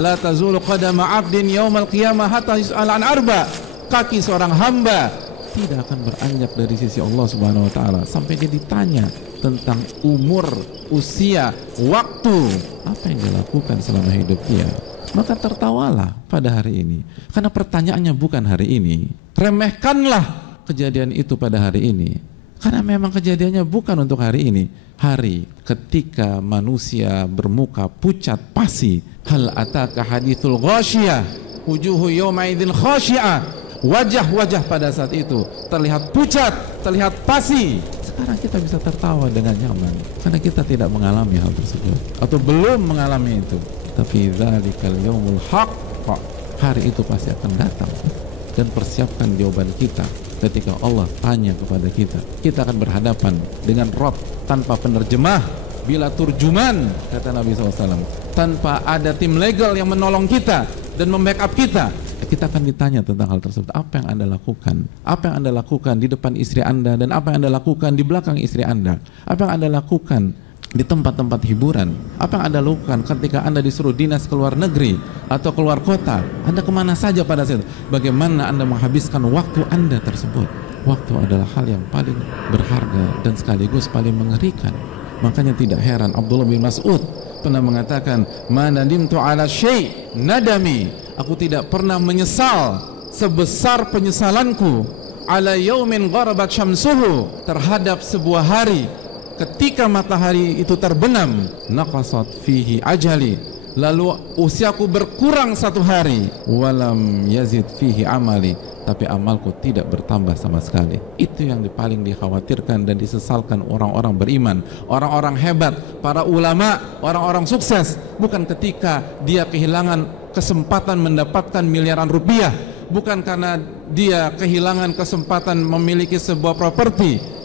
La tazulu qadama 'abdin yaumal qiyamah hatta yus'al an arba. Kaki seorang hamba tidak akan beranjak dari sisi Allah Subhanahu wa taala sampai dia ditanya tentang umur, usia, waktu, apa yang dia lakukan selama hidup dia. Maka tertawalah pada hari ini, karena pertanyaannya bukan hari ini. Remehkanlah kejadian itu pada hari ini, karena memang kejadiannya bukan untuk hari ini. Hari ketika manusia bermuka pucat pasi. Hal ataka hadithul ghasyiyah wujuhu yawma idzin khasyi'ah. Wajah-wajah pada saat itu terlihat pucat, terlihat pasi. Sekarang kita bisa tertawa dengan nyaman karena kita tidak mengalami hal tersebut atau belum mengalami itu. Tapi dzalikal yaumul haqq, hari itu pasti akan datang. Dan persiapkan jawaban kita ketika Allah tanya kepada kita. Kita akan berhadapan dengan Rabb tanpa penerjemah, bila turjuman, kata Nabi SAW, tanpa ada tim legal yang menolong kita dan membackup kita. Kita akan ditanya tentang hal tersebut. Apa yang Anda lakukan? Apa yang Anda lakukan di depan istri Anda, dan apa yang Anda lakukan di belakang istri Anda? Apa yang Anda lakukan di tempat-tempat hiburan? Apa yang Anda lakukan ketika Anda disuruh dinas ke luar negeri atau keluar kota? Anda kemana saja pada saat itu? Bagaimana Anda menghabiskan waktu Anda tersebut? Waktu adalah hal yang paling berharga dan sekaligus paling mengerikan. Makanya tidak heran Abdullah bin Mas'ud pernah mengatakan, "Ma nadimtu ala syai' nadami." Aku tidak pernah menyesal sebesar penyesalanku ala yaumin gharabat syamsuhu, terhadap sebuah hari ketika matahari itu terbenam, naqasat fihi ajali, lalu usiaku berkurang satu hari, walam yazid fihi amali, tapi amalku tidak bertambah sama sekali. Itu yang paling dikhawatirkan dan disesalkan orang-orang beriman, orang-orang hebat, para ulama, orang-orang sukses. Bukan ketika dia kehilangan kesempatan mendapatkan miliaran rupiah, bukan karena dia kehilangan kesempatan memiliki sebuah properti.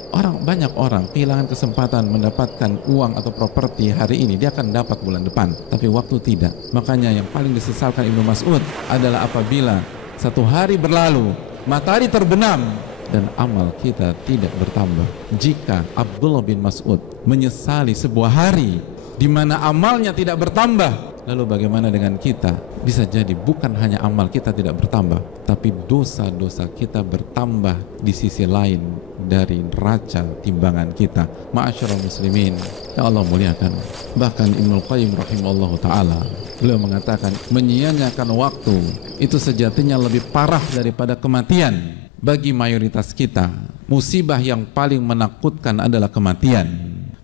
Banyak orang kehilangan kesempatan mendapatkan uang atau properti hari ini, dia akan dapat bulan depan, tapi waktu tidak. Makanya yang paling disesalkan Ibnu Mas'ud adalah apabila satu hari berlalu, matahari terbenam, dan amal kita tidak bertambah. Jika Abdullah bin Mas'ud menyesali sebuah hari di mana amalnya tidak bertambah, lalu bagaimana dengan kita? Bisa jadi bukan hanya amal kita tidak bertambah, tapi dosa-dosa kita bertambah di sisi lain dari neraca timbangan kita. Ma'asyiral muslimin yang Allah muliakan. Bahkan Ibnu Qayyim rahimahullahu ta'ala, beliau mengatakan, menyia-nyiakan waktu itu sejatinya lebih parah daripada kematian. Bagi mayoritas kita, musibah yang paling menakutkan adalah kematian.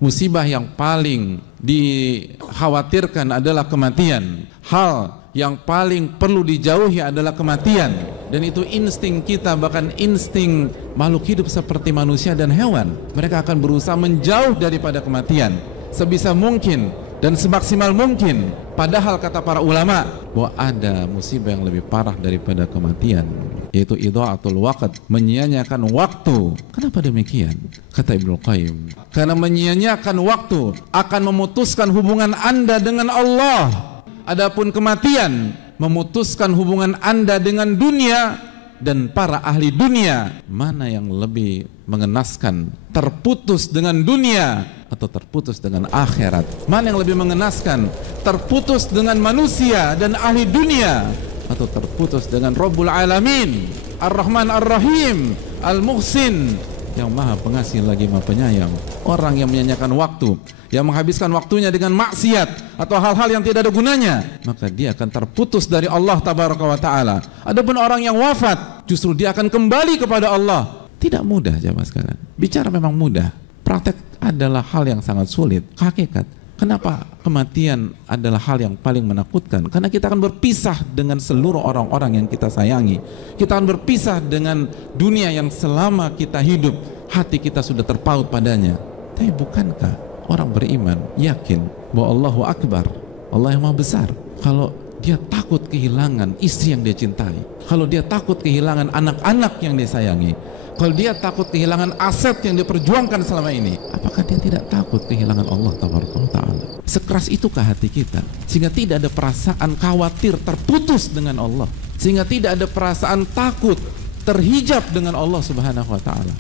Musibah yang paling dikhawatirkan adalah kematian. Hal yang paling perlu dijauhi adalah kematian. Dan itu insting kita, bahkan insting makhluk hidup seperti manusia dan hewan. Mereka akan berusaha menjauh daripada kematian sebisa mungkin dan semaksimal mungkin. Padahal kata para ulama bahwa ada musibah yang lebih parah daripada kematian, yaitu idha'atul waqt, menyia-nyiakan waktu. Kenapa demikian? Kata Ibnu Qayyim, karena menyia-nyiakan waktu akan memutuskan hubungan Anda dengan Allah. Adapun kematian memutuskan hubungan Anda dengan dunia dan para ahli dunia. Mana yang lebih mengenaskan, terputus dengan dunia atau terputus dengan akhirat? Mana yang lebih mengenaskan, terputus dengan manusia dan ahli dunia atau terputus dengan Rabbul Alamin, Ar-Rahman Ar-Rahim, Al-Muhsin, yang maha pengasih lagi maha penyayang? Orang yang menyanyiakan waktu, yang menghabiskan waktunya dengan maksiat atau hal-hal yang tidak ada gunanya, maka dia akan terputus dari Allah Tabaraka wa Ta'ala. Adapun orang yang wafat, justru dia akan kembali kepada Allah. Tidak mudah jamaah sekalian. Bicara memang mudah, praktek adalah hal yang sangat sulit. Hakikat, kenapa kematian adalah hal yang paling menakutkan? Karena kita akan berpisah dengan seluruh orang-orang yang kita sayangi. Kita akan berpisah dengan dunia yang selama kita hidup hati kita sudah terpaut padanya. Tapi bukankah orang beriman yakin bahwa Allahu Akbar, Allah yang maha besar? Kalau dia takut kehilangan istri yang dia cintai, kalau dia takut kehilangan anak-anak yang dia sayangi, kalau dia takut kehilangan aset yang dia perjuangkan selama ini, apakah dia tidak takut kehilangan Allah Ta'ala? Sekeras itukah hati kita sehingga tidak ada perasaan khawatir terputus dengan Allah, sehingga tidak ada perasaan takut terhijab dengan Allah Subhanahu wa Ta'ala?